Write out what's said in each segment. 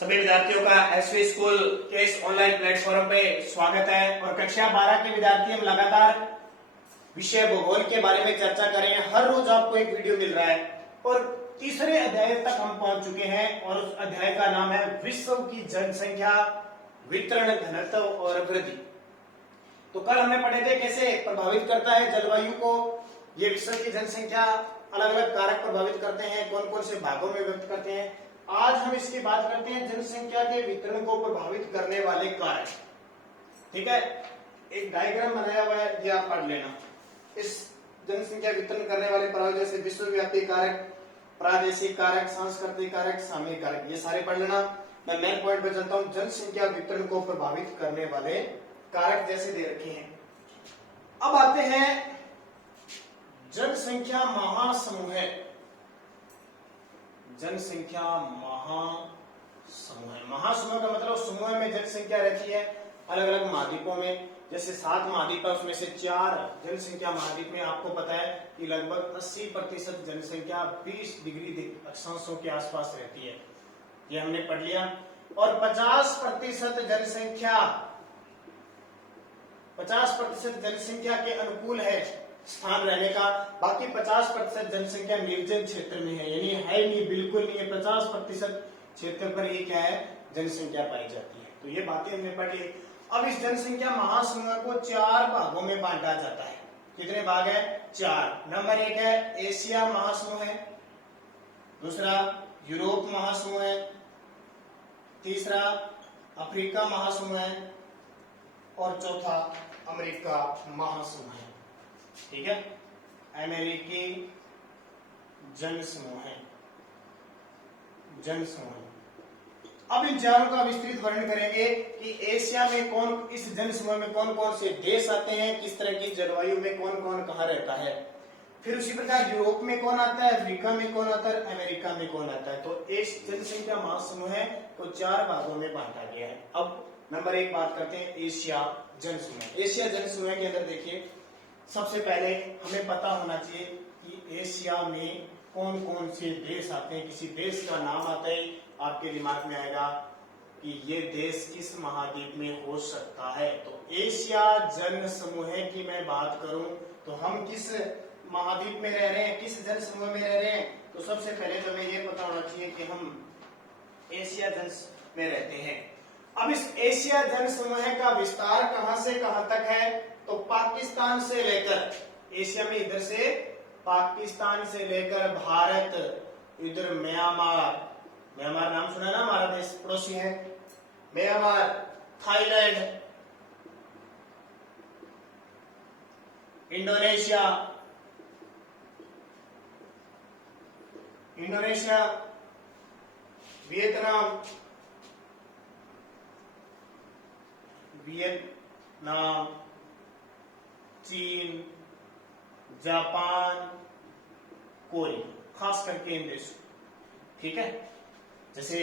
सभी विद्यार्थियों का एसवी स्कूल के इस ऑनलाइन प्लेटफॉर्म पे स्वागत है। और कक्षा 12 के विद्यार्थी हम लगातार विषय भूगोल के बारे में चर्चा कर रहे हैं। हर रोज आपको एक वीडियो मिल रहा है और तीसरे अध्याय तक हम पहुंच चुके हैं और उस अध्याय का नाम है विश्व की जनसंख्या, वितरण, घनत्व और वृद्धि। तो कल हमने पढ़े थे कैसे प्रभावित करता है जलवायु को ये विश्व की जनसंख्या, अलग अलग कारक प्रभावित करते हैं, कौन कौन से भागों में व्यक्त करते हैं। आज हम इसकी बात करते हैं जनसंख्या के वितरण को प्रभावित करने वाले कारक। ठीक है, एक डायग्राम बनाया हुआ है, ये आप पढ़ लेना। इस जनसंख्या वितरण करने वाले कारक जैसे विश्वव्यापी कारक, प्रादेशिक कारक, सांस्कृतिक कारक, सामयिक कारक, ये सारे पढ़ लेना। मैं मेन पॉइंट पे चलता हूं। जनसंख्या वितरण को प्रभावित करने वाले कारक जैसे दे रखे हैं। अब आते हैं जनसंख्या महासमूह। जनसंख्या महासमूह, महासमूह का मतलब समूह में जनसंख्या रहती है अलग अलग महाद्वीपों में। जैसे 7 महाद्वीप है, उसमें से 4 जनसंख्या महाद्वीप में आपको पता है कि लगभग 80% जनसंख्या 20 डिग्री अक्षांशों के आसपास रहती है, ये हमने पढ़ लिया। और 50% जनसंख्या के अनुकूल है स्थान रहने का। बाकी 50% जनसंख्या निर्जन क्षेत्र में है, यानी है नहीं, बिल्कुल नहीं है। 50% क्षेत्र पर ही क्या है, जनसंख्या पाई जाती है। तो ये बातें हमने पढ़ी। अब इस जनसंख्या महासमूह को 4 भागों में बांटा जाता है। कितने भाग है? 4। नंबर 1 है एशिया महासमूह है, दूसरा यूरोप महासमूह है, तीसरा अफ्रीका महासमूह है और चौथा अमेरिका महासमूह है। ठीक है, अमेरिकी जनसमूह है, जनसमूह। अब इन चारों का विस्तृत वर्णन करेंगे कि एशिया में कौन, इस जनसमूह में कौन कौन से देश आते हैं, किस तरह की जलवायु में कौन कौन कहां रहता है। फिर उसी प्रकार यूरोप में कौन आता है, अफ्रीका में कौन आता है, अमेरिका में कौन आता है। तो इस जनसंख्या महासमूह को 4 भागों में बांटा गया है। अब नंबर 1 बात करते हैं एशिया जनसमूह। एशिया जनसमूह के अंदर देखिए, सबसे पहले हमें पता होना चाहिए कि एशिया में कौन कौन से देश आते हैं। किसी देश का नाम आते ही आपके दिमाग में आएगा कि ये देश किस महाद्वीप में हो सकता है। तो एशिया जन समूह की मैं बात करूं तो हम किस महाद्वीप में रह रहे हैं, किस जन समूह में रह रहे हैं। तो सबसे पहले तो हमें ये पता होना चाहिए कि हम एशिया जन में रहते हैं। अब इस एशिया जन समूह का विस्तार कहां से कहां तक है, तो पाकिस्तान से लेकर, एशिया में इधर से पाकिस्तान से लेकर भारत, इधर म्यांमार, म्यांमार नाम सुना ना, हमारा देश पड़ोसी है, म्यांमार, थाईलैंड, इंडोनेशिया, वियतनाम, चीन, जापान, कोरिया, खास करके इन देशों। ठीक है, जैसे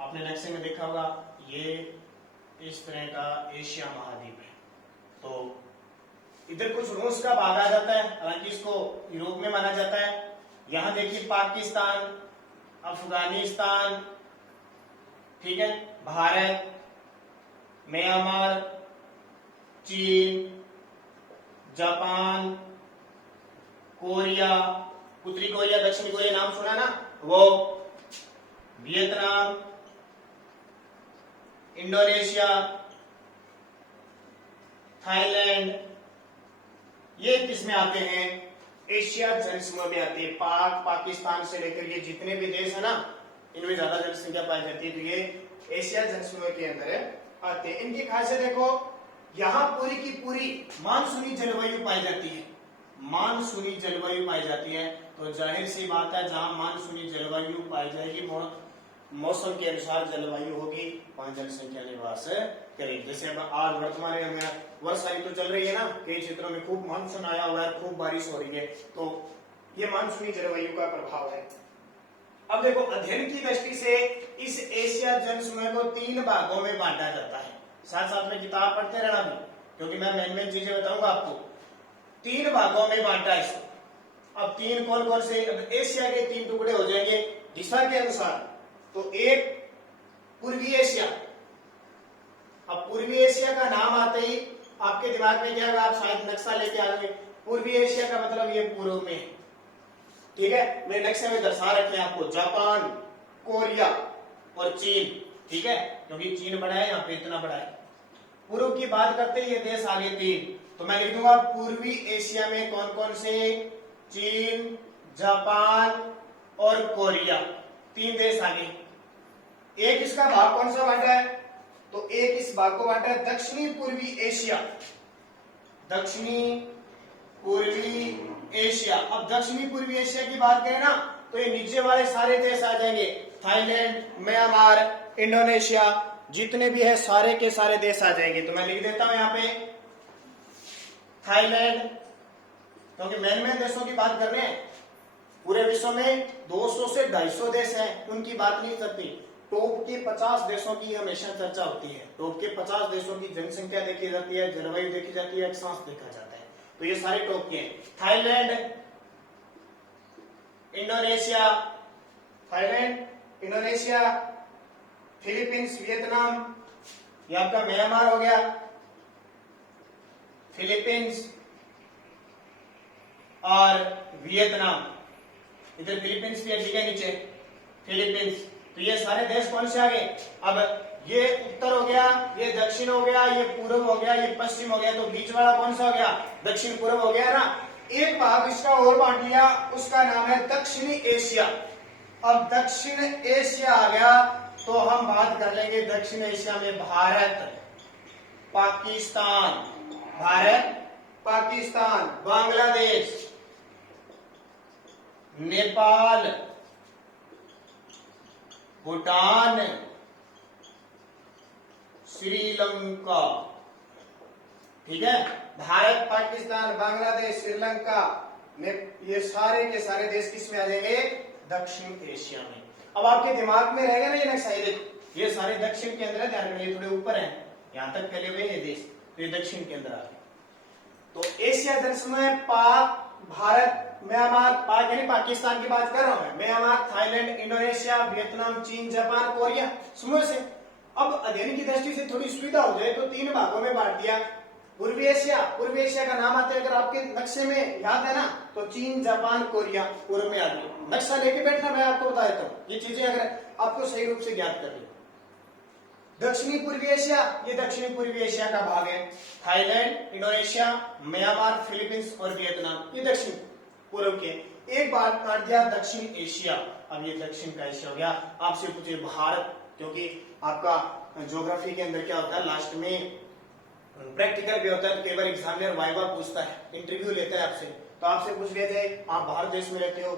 आपने नक्शे में देखा होगा, ये इस तरह का एशिया महाद्वीप है। तो इधर कुछ रूस का भाग आ जाता है, हालांकि इसको यूरोप में माना जाता है। यहां देखिए पाकिस्तान, अफगानिस्तान, ठीक है, भारत, म्यांमार, चीन, जापान, कोरिया, उत्तरी कोरिया, दक्षिणी कोरिया नाम सुना ना, वो, वियतनाम, इंडोनेशिया, थाईलैंड, ये किसमें आते हैं, एशिया जनसमूह में आते हैं। पाकिस्तान से लेकर ये जितने भी देश है ना, इनमें ज्यादा जनसंख्या पाई जाती है, तो ये एशिया जनसमूह के अंदर आते हैं। इनकी खासियत देखो, यहाँ पूरी की पूरी मानसूनी जलवायु पाई जाती है, मानसूनी जलवायु पाई जाती है। तो जाहिर सी बात है, जहां मानसूनी जलवायु पाई जाएगी, मौसम के अनुसार जलवायु होगी, वहां जनसंख्या निवास करेगी। जैसे अब आज वर्तमान में वर्षा ऋतु चल रही है ना, कई क्षेत्रों में खूब मानसून आया हुआ है, खूब बारिश हो रही है, तो ये मानसूनी जलवायु का प्रभाव है। अब देखो, अध्ययन की दृष्टि से इस एशिया जनसमूह को 3 भागों में बांटा जाता है। साथ साथ में किताब पढ़ते रहना भी, क्योंकि मैं मेन चीजें बताऊंगा आपको। 3 भागों में बांटा इसको। अब 3 कौन कौन से, अब एशिया के 3 टुकड़े हो जाएंगे दिशा के अनुसार। तो एक पूर्वी एशिया। अब पूर्वी एशिया का नाम आते ही आपके दिमाग में क्या होगा, आप शायद नक्शा लेके आ गए। पूर्वी एशिया का मतलब ये पूर्व में, ठीक है। मैंने नक्शे में दर्शा रखे हैं आपको, जापान, कोरिया और चीन, ठीक है, क्योंकि चीन बड़ा है, यहाँ पे इतना बड़ा है। पूर्व की बात करते ही ये देश आगे तीन, तो मैं लिख दूंगा पूर्वी एशिया में कौन कौन से, चीन, जापान और कोरिया, तीन देश आगे। एक इसका भाग कौन सा बांटा है, तो एक इस भाग को बांटा है दक्षिणी पूर्वी एशिया, दक्षिणी पूर्वी एशिया। अब दक्षिणी पूर्वी एशिया की बात करें ना, तो ये नीचे वाले सारे देश आ जाएंगे, थाईलैंड, म्यांमार, इंडोनेशिया, जितने भी है सारे के सारे देश आ जाएंगे। तो मैं लिख देता हूं यहाँ पे थाईलैंड, क्योंकि मेन देशों की बात कर रहे हैं। पूरे विश्व में 200 से 250 देश हैं, उनकी बात नहीं करती। टॉप के 50 देशों की हमेशा चर्चा होती है। टॉप के 50 देशों की जनसंख्या देखी जाती है, जलवायु देखी जाती है, अक्षांश देखा जाता है, तो ये सारे टॉप के हैं। Thailand, Indonesia, Thailand, Indonesia, Philippines, Vietnam, ये आपका म्यांमार हो गया, फिलीपींस और वियतनाम, इधर फिलीपींस भी है नीचे, फिलीपींस। तो ये सारे देश कौन से आ गए, अब ये उत्तर हो गया, ये दक्षिण हो गया, ये पूर्व हो गया, ये पश्चिम हो गया, तो बीच वाला कौन सा हो गया, दक्षिण पूर्व हो गया ना। एक भाग इसका और बांट लिया, उसका नाम है दक्षिणी एशिया। अब दक्षिण एशिया आ गया, तो हम बात कर लेंगे दक्षिण एशिया में भारत, पाकिस्तान, भारत, पाकिस्तान, बांग्लादेश, नेपाल, भूटान, श्रीलंका, ठीक है। भारत, पाकिस्तान, बांग्लादेश, श्रीलंका, ये सारे के सारे देश किस में आ जाएंगे, दक्षिण एशिया में। अब आपके दिमाग में रहेगा ना ये नक्शा, ये सारे दक्षिण के अंदर है, ध्यान रखिए, थोड़े ऊपर है, यहां तक फैले हुए ये देश, तो ये दक्षिण के अंदर आ गए। तो एशिया जनसमूह पाक, भारत, म्यांमार, पाक यानी पाकिस्तान की बात कर रहा हूं मैं, म्यांमार, थाईलैंड, इंडोनेशिया, वियतनाम, चीन, जापान, कोरिया, समूह से। अब अध्ययन की दृष्टि से थोड़ी सुविधा हो जाए तो तीन भागों में बांट दिया। पूर्वी एशिया, पूर्वी एशिया का नाम आता है अगर आपके नक्शे में याद है ना, तो चीन, जापान, कोरिया पूर्व में आ गए। नक्शा लेके बैठना, मैं आपको बता देता हूँ, ये चीजें अगर आपको सही रूप से ज्ञात कर ली। दक्षिणी पूर्वी एशिया, ये दक्षिणी पूर्वी एशिया का भाग है, थाईलैंड, इंडोनेशिया, म्यांमार, फिलीपींस और वियतनाम, ये दक्षिण पूर्व के। एक बात काट दिया दक्षिण एशिया, अब ये दक्षिण का एशिया हो गया। आपसे पूछे भारत, क्योंकि आपका ज्योग्राफी के अंदर क्या होता है, लास्ट में प्रैक्टिकल भी होता है, कई बार एग्जामिनर वाइवा पूछता है, इंटरव्यू लेता है आपसे, तो आपसे पूछ लिया जाए आप भारत देश में रहते हो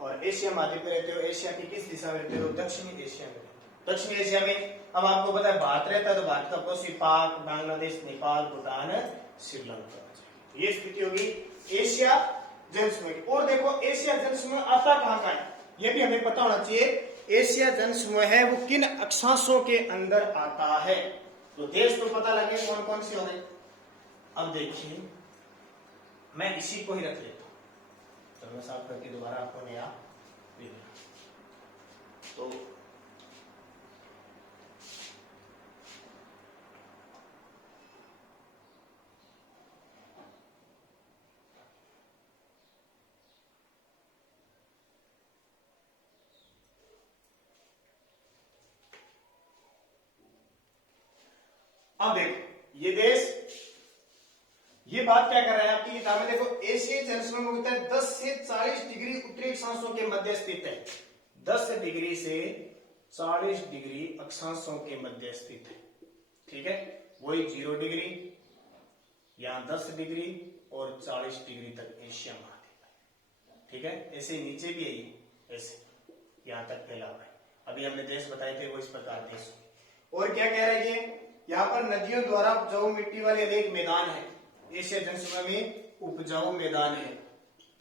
और एशिया महाद्वीप में रहते हो, एशिया की किस दिशा में रहते हो, दक्षिणी एशिया में। दक्षिण एशिया में अब आपको पता है भारत रहता है, तो भारत का पड़ोसी पाक, बांग्लादेश, नेपाल, भूटान, श्रीलंका, ये स्थिति होगी एशिया जनसमूह। और देखो एशिया जनसमूह आता कहां का है, ये भी हमें पता होना चाहिए। एशिया जनसमूह है वो किन अक्षांशों के अंदर आता है, तो देश तो पता लगे कौन कौन से हो गए। अब देखिए मैं इसी को ही रख लेता हूं, तो मैं साफ करके दोबारा आपको नया तो अब देखो ये देश, ये बात क्या कर रहा है आपकी किताब में, देखो एशियाई जनसमूह में होता है 10 से 40 डिग्री उत्तरी अक्षांशों के मध्य स्थित है, 10 डिग्री से 40 डिग्री अक्षांशों के मध्य स्थित है, ठीक है। वही 0 डिग्री, यहां 10 डिग्री और 40 डिग्री तक एशिया महाद्वीप है, ठीक है। ऐसे नीचे भी है, ऐसे यहां तक फैला हुआ है। अभी हमने देश बताए थे वो इस प्रकार देश। और क्या कह रहा है ये, यहाँ पर नदियों द्वारा उपजाऊ मिट्टी वाले अनेक मैदान है, एशिया जनसमूह में उपजाऊ मैदान है,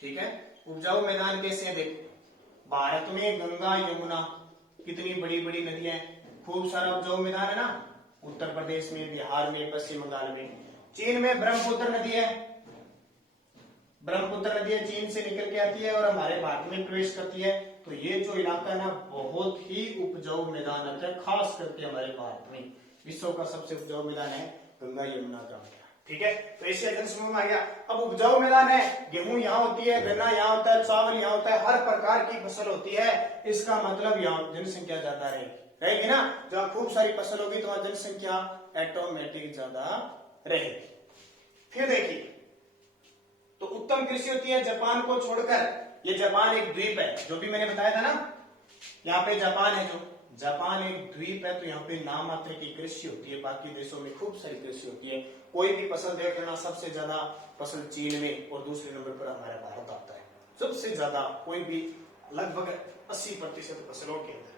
ठीक है। उपजाऊ मैदान कैसे है, देखो भारत में गंगा, यमुना, कितनी बड़ी बड़ी नदियां, खूब सारा उपजाऊ मैदान है ना, उत्तर प्रदेश में, बिहार में, पश्चिम बंगाल में। चीन में ब्रह्मपुत्र नदी है, ब्रह्मपुत्र नदी चीन से निकल के आती है और हमारे भारत में प्रवेश करती है, तो ये जो इलाका है ना बहुत ही उपजाऊ मैदान है, खास करके हमारे भारत में विश्व का सबसे उपजाऊ मैदान है गंगा यमुना का। ठीक है, तो एशिया जनसमूह में आ गया। अब उपजाऊ मैदान है, गेहूं यहाँ होती है, गन्ना यहाँ होता है, चावल यहाँ होता है, हर प्रकार की फसल होती है। इसका मतलब यहाँ जनसंख्या ज्यादा रहेगी ना। जहाँ खूब सारी फसल होगी तो वहां जनसंख्या ऑटोमेटिक ज्यादा रहेगी। फिर देखिए, तो उत्तम कृषि होती है जापान को छोड़कर। ये जापान एक द्वीप है, जो भी मैंने बताया था ना, यहाँ पे जापान है, जो जापान एक द्वीप है, तो यहाँ पे नाम मात्र की कृषि होती है। बाकी देशों में खूब सारी कृषि होती है। कोई भी फसल देख लेना, सबसे ज्यादा फसल चीन में और दूसरे नंबर पर हमारा भारत आता है। सबसे ज्यादा कोई भी लगभग 80% फसलों के अंदर।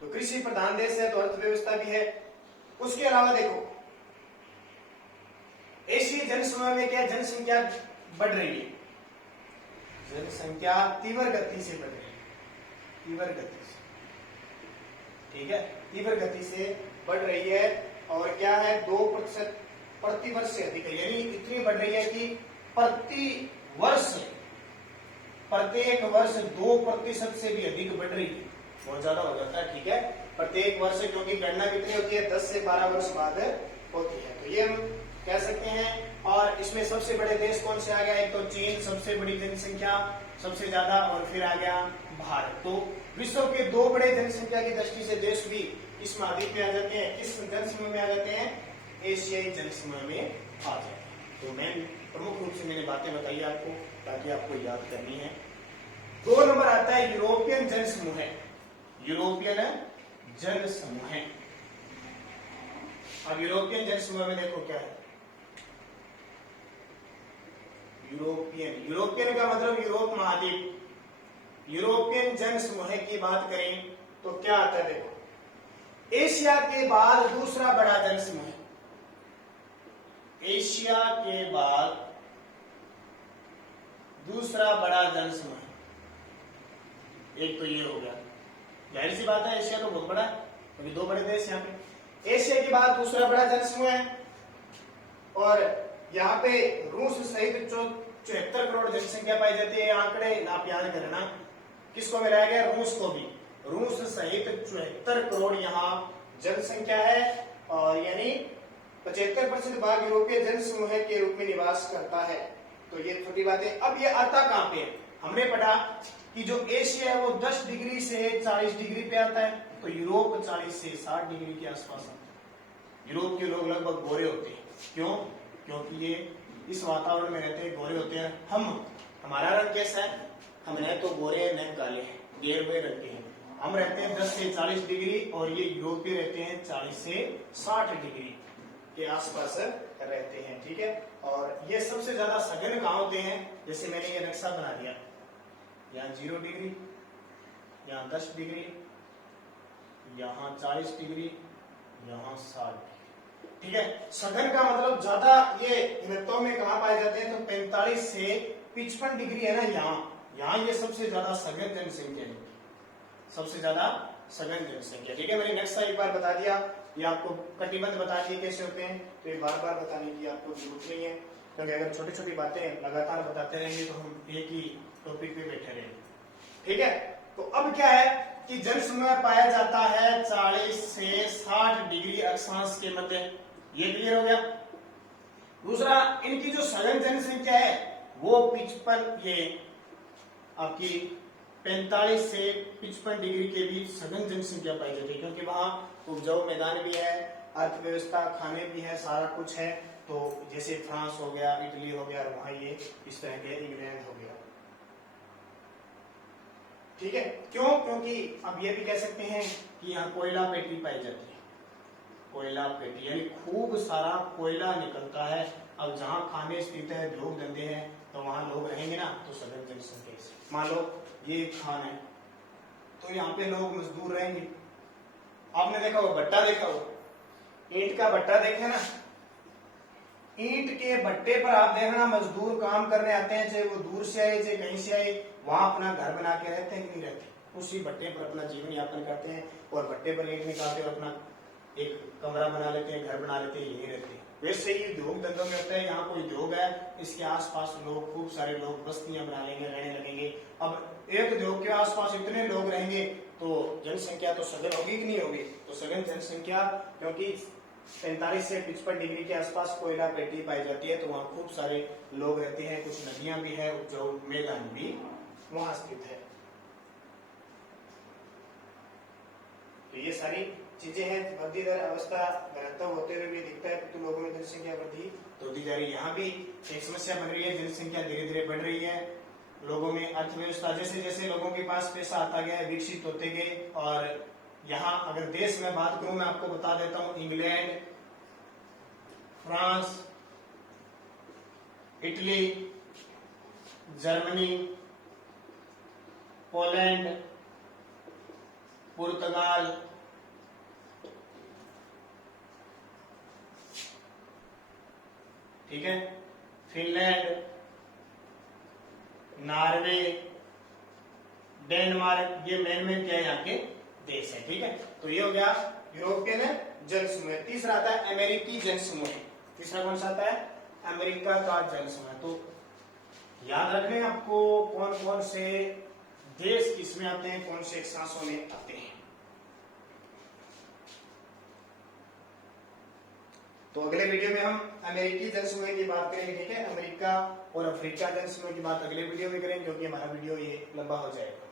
तो कृषि प्रधान देश है, तो अर्थव्यवस्था भी है। उसके अलावा देखो, एशियाई जनसमूह में क्या जनसंख्या बढ़ रही है, जनसंख्या तीव्र गति से बढ़ रही है, तीव्र गति से। ठीक है, तीव्र गति से बढ़ रही है। और क्या है, 2% प्रति वर्ष से अधिक है, यानी इतनी बढ़ रही है कि प्रत्येक वर्ष 2% से भी अधिक बढ़ रही है। बहुत ज्यादा हो जाता है। ठीक है, प्रत्येक वर्ष, क्योंकि गणना कितनी होती है, 10 से 12 वर्ष बाद होती है। तो ये हम कह सकते हैं। और इसमें सबसे बड़े देश कौन से आ गया, एक तो चीन, सबसे बड़ी जनसंख्या, सबसे ज्यादा, और फिर आ गया भारत। तो विश्व के 2 बड़े जनसंख्या की दृष्टि से देश भी इस महाद्वीप में आ जाते हैं। किस जनसमूह में आ जाते हैं, एशियाई जनसमूह में आ जाते हैं। तो मैं प्रमुख रूप से मैंने बातें बताई आपको, ताकि आपको याद करनी है। 2 नंबर आता है यूरोपियन जनसमूह। यूरोपियन जनसमूह। अब यूरोपियन जनसमूह में देखो क्या है, यूरोपियन का मतलब यूरोप महाद्वीप। यूरोपियन जनसमूह की बात करें तो क्या आता है, देखो, एशिया के बाद दूसरा बड़ा जनसमूह। एशिया के बाद दूसरा बड़ा जनसमूह, एक तो ये हो गया। जाहिर सी बात है, एशिया तो बहुत बड़ा है, क्योंकि 2 बड़े देश यहाँ पे। एशिया के बाद दूसरा बड़ा जनसमूह है। और यहाँ पे रूस सहित 74 करोड़ जनसंख्या पाई जाती है। आंकड़े आप याद करना, किसको मिलाया गया, रूस को भी। रूस सहित 74 करोड़ यहाँ जनसंख्या है। और यानी 75% भाग यूरोपीय जनसमूह के रूप में निवास करता है। तो ये छोटी बात है। अब ये आता कहां पे है, हमने पढ़ा कि जो एशिया है वो 10 डिग्री से 40 डिग्री पे आता है, तो यूरोप 40 से 60 डिग्री के आसपास आता है। यूरोप के लोग लगभग गोरे होते हैं। क्यों, क्योंकि ये इस वातावरण में रहते हैं, गोरे होते हैं। हमारा रंग कैसा है, हम न तो गोरे हैं न काले हैं, गेरुए रंग के हैं। हम रहते हैं 10 से 40 डिग्री, और ये यूरोपीय रहते हैं 40 से 60 डिग्री के आसपास रहते हैं। ठीक है, और ये सबसे ज्यादा सघन कहाँ होते हैं, जैसे मैंने ये नक्शा बना दिया, यहाँ 0 डिग्री, यहाँ 10 डिग्री, यहाँ 40 डिग्री, यहाँ 60 डिग्री। ठीक है, सघन का मतलब ज्यादा ये घनत्व में कहाँ पाए जाते हैं, तो 45 से 55 डिग्री है ना, यहाँ ये सबसे ज्यादा सघन जनसंख्या है, सबसे ज्यादा सघन जनसंख्या। ठीक है, मैंने नक्शा एक बार बता दिया, ये आपको कटिबंध बता दिए कैसे होते हैं, तो ये बार बार बताने की आपको जरूरत नहीं है, क्योंकि अगर छोटी छोटी बातें लगातार बताते रहेंगे तो हम एक ही टॉपिक पे बैठे रहेंगे। ठीक है, तो अब क्या है कि जनसमूह पाया जाता है 40 से 60 डिग्री अक्षांश के मध्य। ये क्लियर हो गया। दूसरा, इनकी जो सघन जनसंख्या है वो 55 ये आपकी 45 से 55 डिग्री के बीच सघन जनसंख्या पाई जाती है, क्योंकि वहां उपजाऊ मैदान भी है, अर्थव्यवस्था, खाने भी है, सारा कुछ है। तो जैसे फ्रांस हो गया, इटली हो गया, और वहां ये इस तरह के इंग्लैंड हो गया। ठीक है, क्यों, क्योंकि अब ये भी कह सकते हैं कि यहाँ कोयला पेटी पाई जाती है। कोयला पेटी यानी खूब सारा कोयला निकलता है। अब जहाँ खाने स्थित है, उद्योग धंधे हैं, तो वहां लोग रहेंगे ना, तो सघन जनसंख्या से। मान लो ये खान है, तो यहाँ पे लोग मजदूर रहेंगे। आपने देखा हो भट्टा, देखा हो ईंट का भट्टा, देखे ना, ईंट के भट्टे पर आप देखना मजदूर काम करने आते हैं, चाहे वो दूर से आए चाहे कहीं से आए, वहां अपना घर बना के रहते हैं कि नहीं रहते, उसी भट्टे पर अपना जीवन यापन करते हैं, और भट्टे पर ईंट निकालते और अपना एक कमरा बना लेते हैं, घर बना लेते हैं, यही रहते हैं। वैसे ही उद्योग धंधों में होता है, यहाँ कोई उद्योग है, इसके आसपास लोग, खूब सारे लोग बस्तियां बना लेंगे, रहने लगेंगे। अब एक उद्योग के आसपास इतने लोग रहेंगे तो जनसंख्या तो सघन होगी कि नहीं होगी? तो सघन जनसंख्या, क्योंकि 45 से 55 डिग्री के आसपास कोयला पेटी पाई जाती है, तो वहाँ खूब सारे लोग रहते हैं। कुछ नदियां भी है, जो मैदान भी वहां स्थित है। तो ये सारी चीजें हैं। वृद्धि दर अवस्था घनत्व होते हुए भी दिखता है तो लोगों में जनसंख्या वृद्धि तो होती जा रही है। यहाँ भी एक समस्या बन रही है, जनसंख्या धीरे धीरे बढ़ रही है। लोगों में अर्थव्यवस्था, जैसे जैसे लोगों के पास पैसा आता गया, विकसित होते गए। और यहाँ अगर देश में बात करूं, मैं आपको बता देता हूं, England, France, Italy, Germany, Poland, पुर्तगाल, ठीक है, फिनलैंड, नॉर्वे, डेनमार्क, ये मेन क्या है यहाँ के देश है। ठीक है, तो ये हो गया यूरोपियन जनसमूह। तीसरा आता है अमेरिकी जनसमूह। तीसरा कौन सा आता है? अमेरिका का जनसमूह। तो याद रखने आपको कौन कौन से देश किसमें आते हैं, कौन से सांसों में आते हैं। तो अगले वीडियो में हम अमेरिकी जनसमूह की बात करेंगे। ठीक है, अमेरिका और अफ्रीका जनसमूह की बात अगले वीडियो में करेंगे, क्योंकि हमारा वीडियो ये लंबा हो जाएगा।